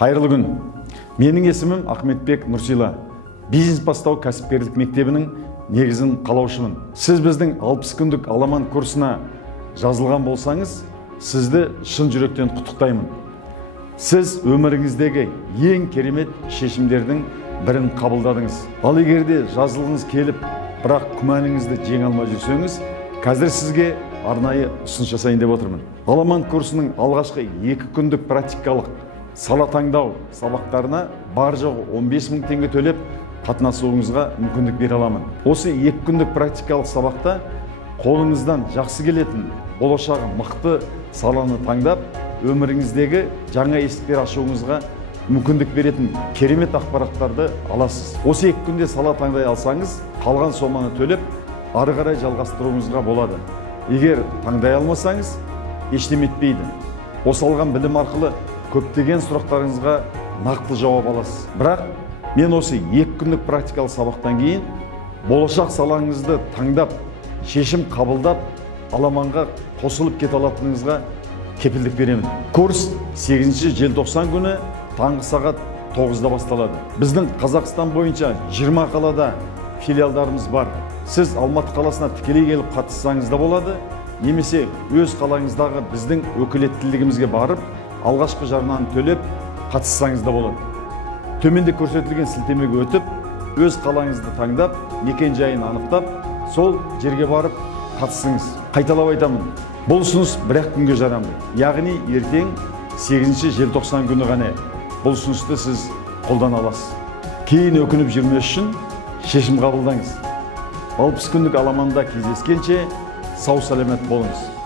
Қайырлы күн. Менің есімім Ахметбек Нұрсила. Бизнес бастау кәсіпкерлік мектебінің негізін қалаушымын. Сіз біздің 60 күндік аламан курсына жазылған болсаңыз, сізді шын жүректен құттықтаймын. Сіз өміріңіздегі ең керемет шешімдердің бірін қабылдадыңыз. Ал егерде жазылғыңыз келіп, бірақ күмәніңізді жеңе алмай жүрсеңіз, қазір сізге арнайы ұсыныс жасайын деп отырмын. Аламан курсының алғашқы 2 күндік практикалық сала таңдау сабақтарына бар жоғы 15 000 теңге төлеп қатынасуыңызға мүмкіндік бере аламын. Осы 2 күндік практикалық сабақта қолыңыздан жақсы келетін, болашағы мықты саланы таңдап, өміріңіздегі жаңа есіктер ашуыңызға мүмкіндік беретін керемет ақпараттарды аласыз. Осы 2 күнде сала таңдай алсаңыз, қалған соманы төлеп, ары қарай жалғастыруыңызға болады. Егер таңдай алмасаңыз, ештеме етпейді. Осы алған білім арқылы көптеген сұрақтарыңызға нақты жауап аласыз. Бірақ мен осы 2 күндік практикалық сабақтан кейін болашақ салаңызды таңдап, шешім қабылдап, аламанға қосылып кете алатыныңызға кепілдік беремін. Курс 8 желтоқсан күні таңғы сағат 9-да басталады. Біздің Қазақстан бойынша 20 қалада филиалдарымыз бар. Сіз Алматы қаласына тікелей келіп қатыссаңыз да болады, немесе өз қалаңыздағы біздің өкілеттілігімізге барып, алғашқы жарнаны төлеп қатыссаңыз да болады. Төменде көрсетілген сілтемеге өтіп, өз қалаңызды таңдап, мекен жайын анықтап, сол жерге барып қатысыңыз. Қайталап айтамын, бұл ұсыныс 1 күнге жарамды. Яғни ертең 8 желтоқсан күні ғана бұл ұсынысты сіз қолдана аласыз. Кейін өкініп жүрмес үшін шешім қабылдаңыз. 60 күндік аламанда кездескенше сау саламат болыңыз.